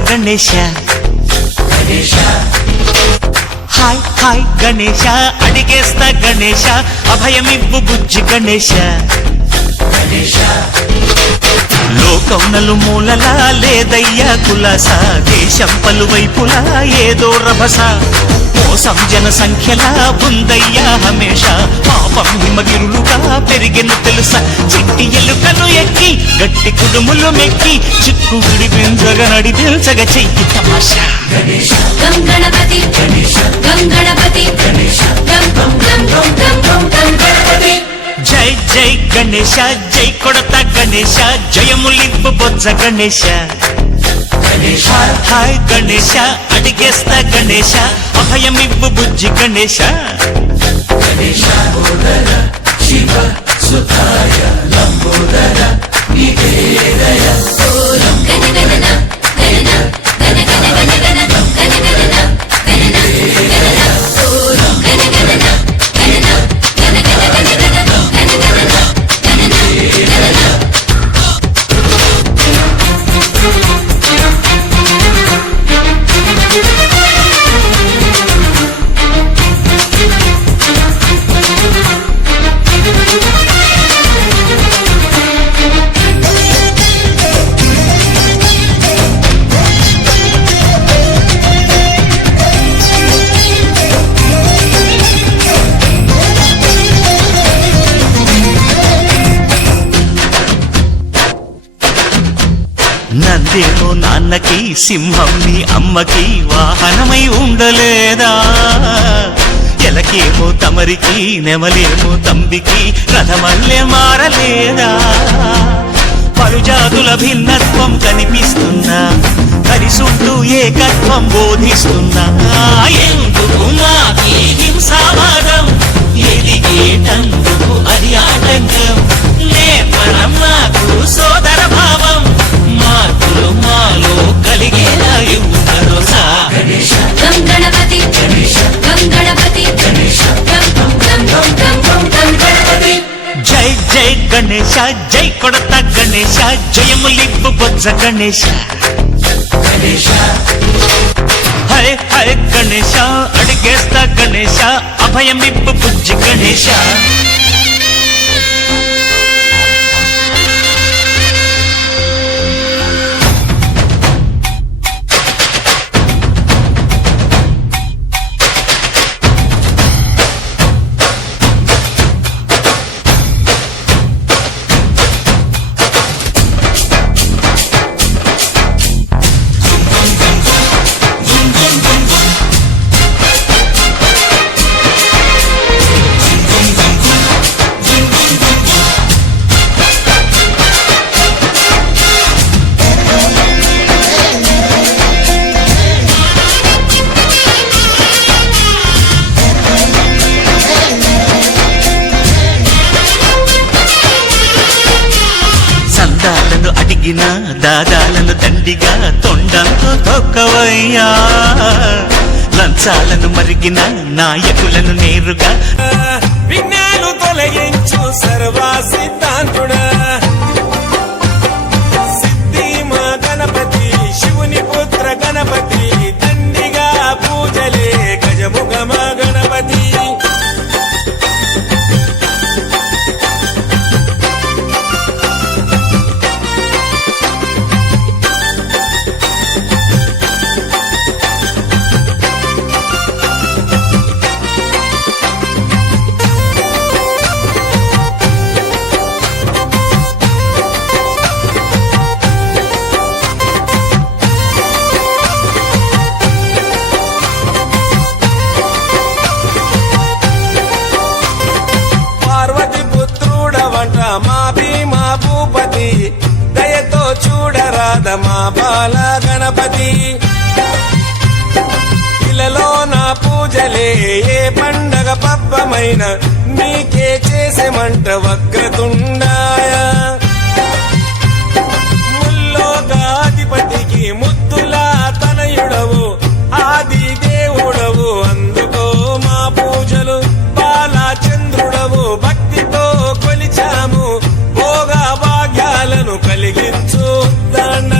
Ganesha hi hi Ganesha అడిగేస్తా Ganesha అభయమివ్వు బుజ్జి గణేశ లోకం నలుమూలలా లేదయ్యా కులాస దేశం పలువైపులా ఏదో రభస మోసం జన సంఖ్యలా ఉందయ్యా హమేష పాపం హిమగిరులుగా పెరిగెను తెలుసా చిట్టి ఎలుకలు ఎక్కి గట్టి కుడుములు మెక్కి చిక్కు విడిపించగ నడిపించగ చెయ్యి తమాషా గణపతి గణపతి జై జై గణేశ జై కొడత గణేశ జయములివ్వు బొజ్జ గణేశ హాయ్ గణేశ అడిగేస్తా గణేశ అభయమివ్వు బుజ్జి గణేశ శివ సుతాయ లంబోదర నందేమో నాన్నకి సింహం నీ అమ్మకి వాహనమై ఉండలేదా ఎలకేమో తమరికి నెమలేమో తంబికి రథమల్లే మారలేదా పలుజాతుల భిన్నత్వం కనిపిస్తున్నా కలిసుంటూ ఏకత్వం బోధిస్తున్నా ఎందుకు మాకి హింసావాదం ఎదిగేటందుకు అది ఆటంకం నేర్పడం మాకు సోదర భావం మార్పులు మాలో కలిగేలా ఇవ్వు భరోసా గణపతి గణపతి జై జై గణేశ జై కొడత గణేశ జయములివ్వు బొజ్జ గణేశ హరే హరే గణేశ అడిగేస్తా గణేశ అభయమివ్వు బుజ్జి గణేశ అడిగిన దాదాలను దండిగా తొండంతో తొక్కవయ్యా లంచాలను మరిగిన నాయకులను నేరుగా విఘ్నాలు తొలగించు సర్వా సిద్ధాంతుడా సిద్ధి మా గణపతి శివుని పుత్ర గణపతి దండిగా పూజలే గజముఖ మా గణపతి మా భీమా భూపతి దయతో చూడరాద మా బాల గణపతి ఇలలో నా పూజలే ఏ పండగ పబ్బమైన నీకే చేసేమంట వక్రతుండాయ కలిగించు దండ